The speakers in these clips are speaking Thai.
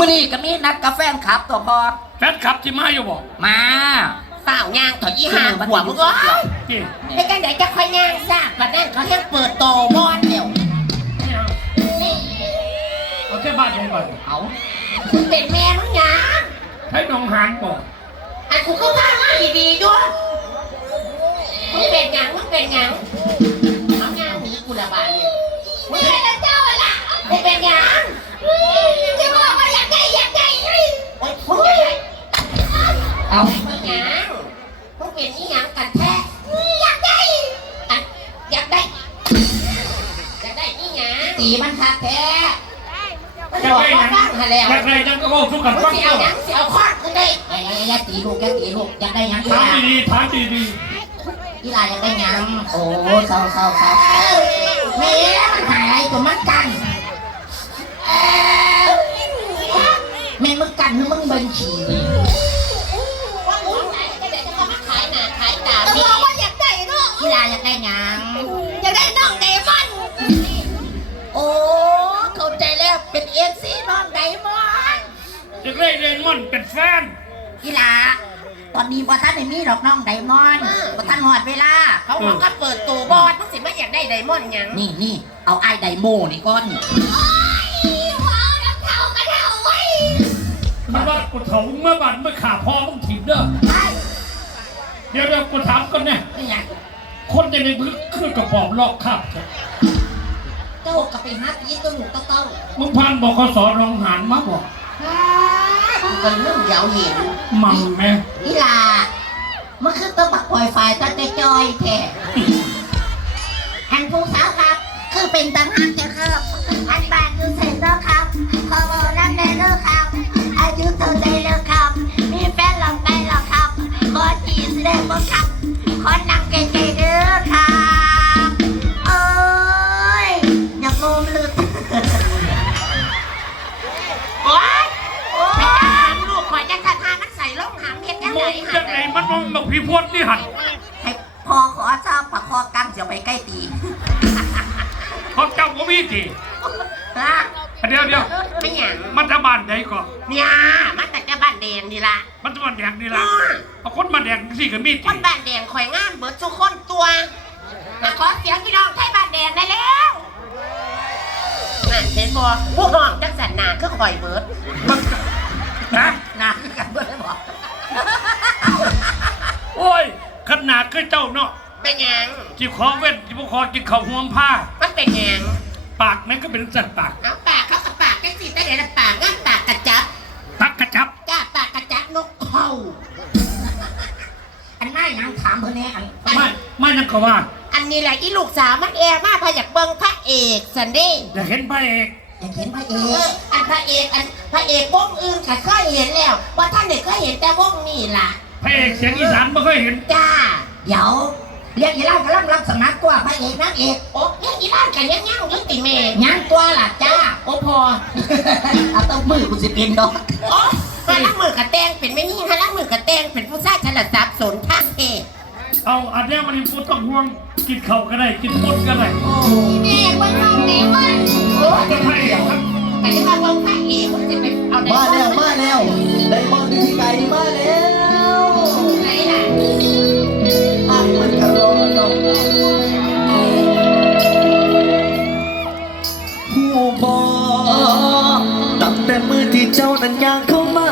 มื่อนี้ก็มีนัดกับแฟนคลับตัวพอแฟนคลับที่มาอยู่บ่มาเปล่าย่างถอยยี่ห้าหัวมึงก็ที่ไอ้กันไหนจะค่อยย่างซะปัดนั้นเขาแค่เปิดโตบอนเดียวเอาแค่บ้านผมก่อนเอามึงเป็นแม่มึงย่างให้น้องหานบ่อันกูก็ว่ามาดีๆด้วยมึงเป็นหยังมึงเป็นหยัง มันบอกว่าบ้างหาแล้วอยากได้จังก็บอกทุกันมึงฟังสิเจ้าเอาหยังสิเอาคอดมึงได้อย่าอย่าอย่าตีลูกย่าตีลูกอยากได้หยังถามดีๆถามดีอีหลาอยากได้หยังโอ้เศร้าเศร้าเศร้าแม่มันหายตัวมันกันแม่มึงกันหรือมึงเบิ่งขี่ว่ามึงไหนก็เดี๋ยวจะมาขายหนาขายตาพี่ว่าอยากได้เนาะอีหลาอยากได้หยัง ๆอยากได้เรนมอนเป็นแฟนอีหลาตอนนี้บ่ท่านได้มีดอกน้องไดมอนด์บ่ท่านหอดเวลา เขาบอกว่าเปิดตัวบอดมึงสิไม่อยากได้ไดมอนด์หยังนี่นี่เอาไอ้ไดโมนี่ก้อนนี่ว้าวน้ำเท่ากระเท่าไว้มันว่ากูเถาเมื่อบันเมื่อขาพ่อมึงถีบเด้อไอ้เดี๋ยวเดี๋ยวกูถามกันเนี่ยนี่หยังคนจะในมือคือกระป๋องลอกคราบเจ้ากับไปหาตีตัวหนูเต้าเต้ามึงพันบอกขสอนรองหานมาบอก มันเป็นเรื่องยาวเหยียดมั่งแม่อีหลามันคือตัวบักปล่อยไฟตั้งแต่จอยแท้แห่งผู้สาวครับ คือเป็นตังหักเจ้าครับอันบานอยู่เซ็นเตอร์ครับขอบอกนั่นเลยเลิกครับ อายุเท่าใดแล้วครับ มีแฟนหลับได้แล้วครับขอจีบได้บ่ครับขอนั่งไกลๆเด้อครับ งบอกพี่พวดนี่หันให้พอขอทราบปากคอกังเสียวไปใกล้ตีเขาเจ้าก็มีทีฮะเดี๋ยวเดี๋ยวไม่หยังมันจะบานไหนก่อนเนี่ยมันแต่จะบ้านแดงนี่ละมันจะบานแดงนี่ละเอาคนมาแดงสิก็มีคทีนบ้านแดงข่อยงามเบิดทุกคนตัวแต่ขอเสียงพี่น้องไทยบ้านแดงได้แล้วน่ะเห็นบ่ผู้ห้องจังสันนาคือข่อยเบิดนะนะกันเบอก โอ้ยขนาดคือเจ้าเนาะเป็นหยังที่ขอเว้นที่พวกขอกินข้าวห่วงผ้า มันเป็นหยังปากนั่นก็เป็นสัตว์ปาก เอาปากเขากับปากกันสิแต่ไหนละปากงั้นปากกระจับตักกระจับ จ้าปากกระจับนกเขาอันน่ายังถามเพื่อนแน่อันไม่ไม่นั่นก็ว่า อันนี้แหละอีลูกสาวมันแอร์มาพาอยากเบิ่งพระเอกสันเด้ อยากเห็นพระเอกอยากเห็นพระเอเออก อันพระเอกอันพระเอกวงอื่นก็เคยเห็นแล้วว่าท่านเด็กเคยเห็นแต่วงนี่ล่ะ พระเอกเสียงอีสานไม่เคยเห็น จ้า เดี๋ยวเรียกอีล่ากำลังรับสมัครกว่าพระเอกนางเอกโอ้ยังอีร้านกันยังยังอยุติเมย์ยังตัวล่ะจ้า โอ้พอเอาต้องมือกูสิเป็นดอกโอ้ฮาลักมือกระแตงเป็นไม่นี่ฮาลักมือกระแตงเป็นผู้ชายฉลาดสับสนทางเพศเอาอันเนี้ยมันพูดต้องห่วงกินข้าวก็ได้กินปนก็ได้แม่ว่าน้องเดมอนโอ้เป็นพระเอกครับแต่ที่ว่าเบิ่งพระเอกมันจะเป็นเอาได้มาแล้วมาแล้วไดมอนด์ที่ไก่มาแล้ว มือที่เจ้านั้นย่างเข้ามา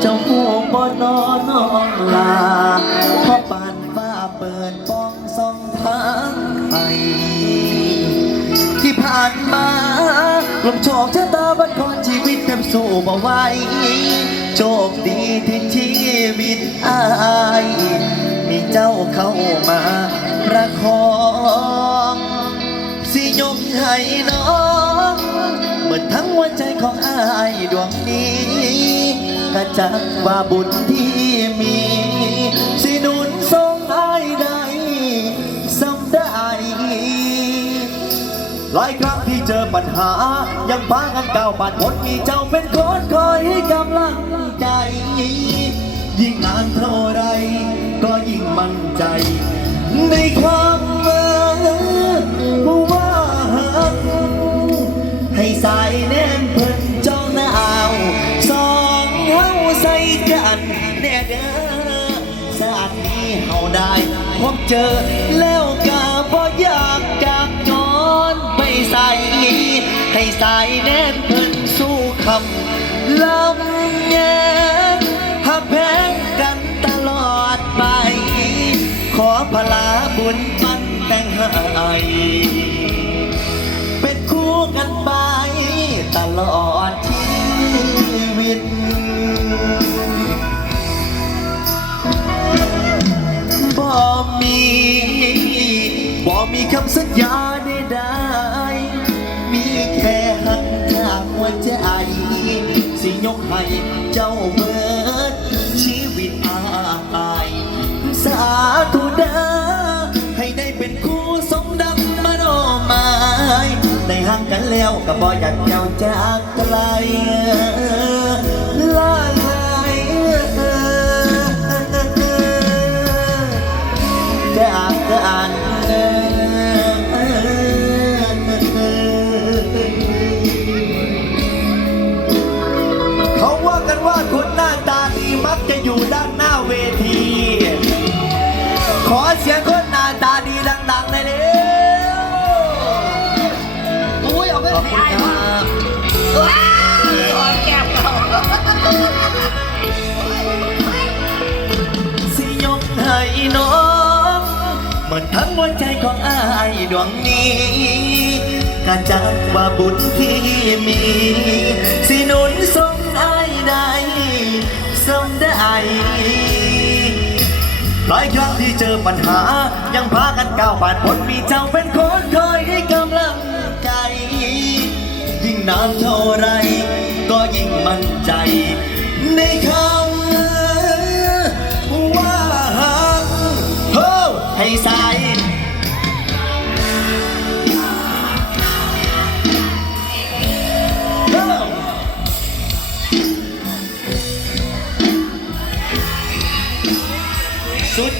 เจ้าผู้บอนอนน้องลาพราะปานฟ้าเปิดป้องสองทางไปที่ผ่านมาลมโชคชะตาบันคนชีวิตแทบสู้บ่ไหวโชคดีที่ชีวิตอายมีเจ้าเข้ามาประคองสิยกให้น้อง ใจของอายดวงนี้กระจักว่าบุญที่มี สิหนุนทรงอายได้สำได้หลายครั้งที่เจอปัญหา ยังพากันก้าวผ่านพ้นมีเจ้าเป็นคนคอยให้กำลังใจ ยิ่งนานเท่าไร ก็ยิ่งมั่นใจ ในคำว่าหักให้สายแน่นเพิ่นจ้องหน้า เด้อชาตินี้เฮาได้พบเจอแล้วก็บ่อยากจากจอนไปใส่ให้สายแน่นเพิ่นสู้คำลำแงหักแพงกันตลอดไป ขอพลาบุญมันแต่งให้ สัญญาใดๆมีแค่หักจากหัวใจ สิยกให้เจ้าเบิด ชีวิตอายสาธุเด้อให้ได้เป็นคู่สมดังมโนหมายได้ห่างกันแล้วก็บ่อยากเจ้าจากไกลลาลายจากกัน วใจของอายดวงนี้กาจักว่าบุญที่มี สินุนสมอายได้สมได้หลายครั้งที่เจอปัญหา ยังพากันก้าวผ่านพ้นมีเจ้าเป็นคนคอยให้กำลังใจ ยิ่งนานเท่าไร ก็ยิ่งมั่นใจ ในคำว่าหักให้ส่โ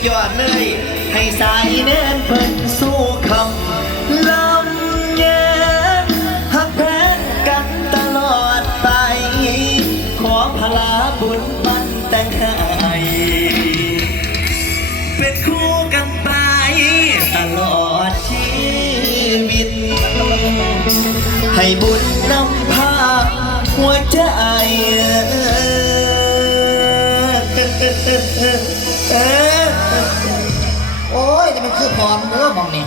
ยอดเลย ให้สายแน่นเพิ่นสู้คำลำแยงหักแพงกันตลอดไป ขอพลาบุญมันแต่งให้เป็นคู่กันไปตลอดชีวิต ให้บุญนำพาหัวใจโอ้ยจะเป็น คือพรเนื้อมองนี่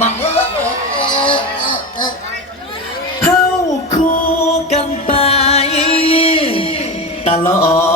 มองเออเอเออเออเออเข้าคู่กันไป ตลอด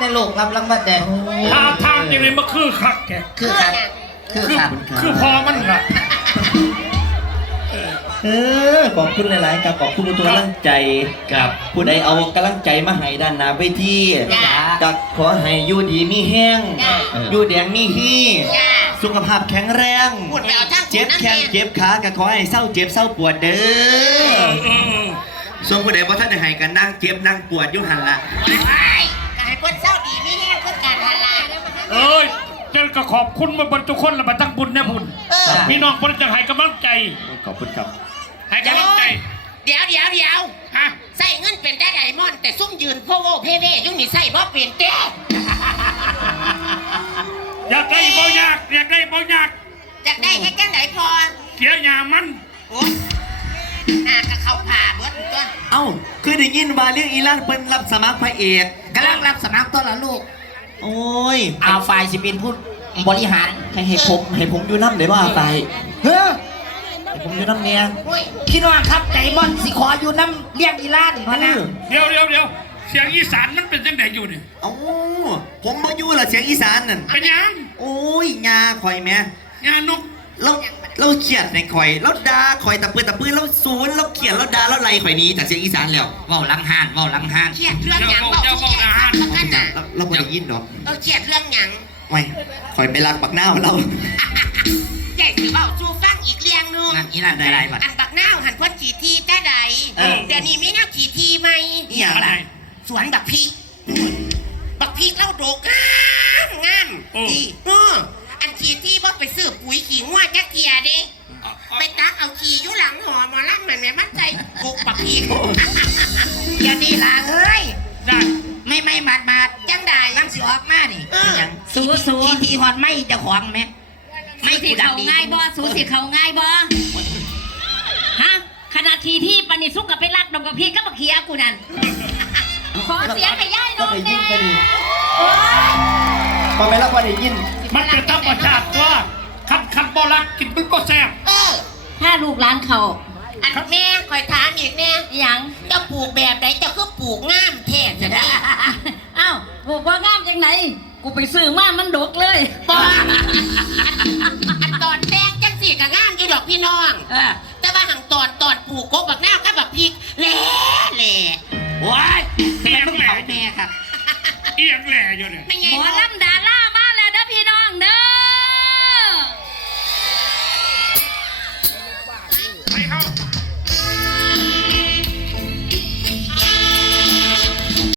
ในลูกรับรางวัลแดงท่าทางอย่างนี้มาคือคักแกคือครับคือคือครับคือพอมันล่ะเออขอบคุณหลายๆครับขอบคุณทุกกำลังใจกับผู้ใดเอากำลังใจมาให้ด้านหน้าเวทีจ้าก็ขอให้อยู่ดีมีแห้งจ้าอยู่แดงมีฮี่จ้าสุขภาพแข็งแรงพูดไปเอาทางเจ็บแข้งเจ็บขาก็ขอให้เศร้าเจ็บเศร้าปวดเด้เอออเออส่วนผู้ใดบ่ท่านได้ให้กันนั่งเจ็บนั่งปวดอยู่หันละไปกาย คนเศร้าดีไม่แห้งคนการฮาลาเอ้ยเจ้าก็ขอบคุณมาบรรทุกคนและมาตั้งบุญเนี่ยบุญเออพี่น้องคนจะให้กำลังใจขอบคุณครับให้กำลังใจ เดี๋ยวเดี๋ยวเดี๋ยวฮะใส่เงินเป็นได้ไดมอนด์แต่ซุ่มยืนโพโวเพเวยุ่งนี่ใส่บ่เป็นแก้อยากได้บ่อยากอยากได้บ่อยากจากได้แค่แก้ไหนพอเสียยามันโอ้ หน้ากับเขาผ่าเบิดต้นเอ้าคือได้ยินว่าเรื่องอีลานเพิ่นรับสมัครพระเอกกำลังรับสมัครต้นละลูก โอ้ยเอาฝ่ายสิเป็นผู้บริหารให้ให้ผมให้ผมอยู่น้ำได้บ่ไปเฮ้อให้ผมอยู่น้ำเนี่ยอุ้ยพี่น้องครับไดมอนด์สิขออยู่น้ำเลี้ยงอีลานพะนะเดี๋ยวเดี๋ยวเดี๋ยวเสียงอีสานมันเป็นจังไดอยู่นี่เอ้าผมมาอยู่ละเสียงอีสานนั่นเป็นหยังโอ้ยงาข่อยแม่งานนก เราเราเขียดในข่อยเราด่าข่อยตะปืนตะปืนเราศูนย์เราเขียดเราด่าเราไล่ข่อยหนี้จากเสียงอีสานแล้วเว้าลังหานเว้าลังหานเครียดเรื่องหยังเบาทุกแก่ครับแล้วกันน่ะเราเราบ่ได้ยินดอกเออเครียดเรื่องหยังไม่คอยไปรักบักหน้าวเรา ใหญ่สิเบ้าสู้ฟังอีกเรื่องหนึงนั่นอีนั่นได้ไรบัด อันบักนาวหันพ้นขี่ทีแต่ใดเออ เดี๋ยวนี้มีแนวขี่ทีไหมอีหยังอะไรล่ะสวนบักพริกบักพริกเล่าโดกงามงามโอ้ ดีเออ อันขี่ที่บ่ไปซื้อปุ๋ยขี่งัวจักเทียเด้ ไปตักเอาขี่อยู่หลังหอหมอลำเหมือนแม่มั่นใจกุกบักพริกอย่าดีล่ะเอ้ย ได้ไม่ไม่หมาดหมาดจังได้ลังสิออกมานี่เออสูสูทีทีฮอดไม่เจะของไหมไม่สิเขาง่ายบ่สูสิเขาง่ายบ่ฮะขนาดทีที่ปณิสุกกับไปรักดอกกับพี่ก็บักเขียกูนั่นขอเสียงให้ย่ายน้ก็องได้ยิแน่นก็ดีพอไปแล้วพอได้ยิน มันเป็นธรรมชาติว่าคันคันบ่รักกินมันก็แซ่บเออถ้าลูกหลานเขาอันแม่คอยถามอีกแน่อหยังเจะปลูกแบบไหนเจะคือปลูกงามแท้จะได้อ้าวปลูกว่างามจังไหน กูไปซื้อมามันดกเลยบออันตอนแดงจังสี่กับงามอยู่ดอกพี่น้อง เออ แต่ว่าหังตอนตอนปลูกกกบักหน้าวกับบักพริกแหล่แหล่ว้ายทำไมเพิ่งเผาแม่ครับ เอียงแหล่อยู่เนี่ยไม่ไงหมอลำดา Hey, ho!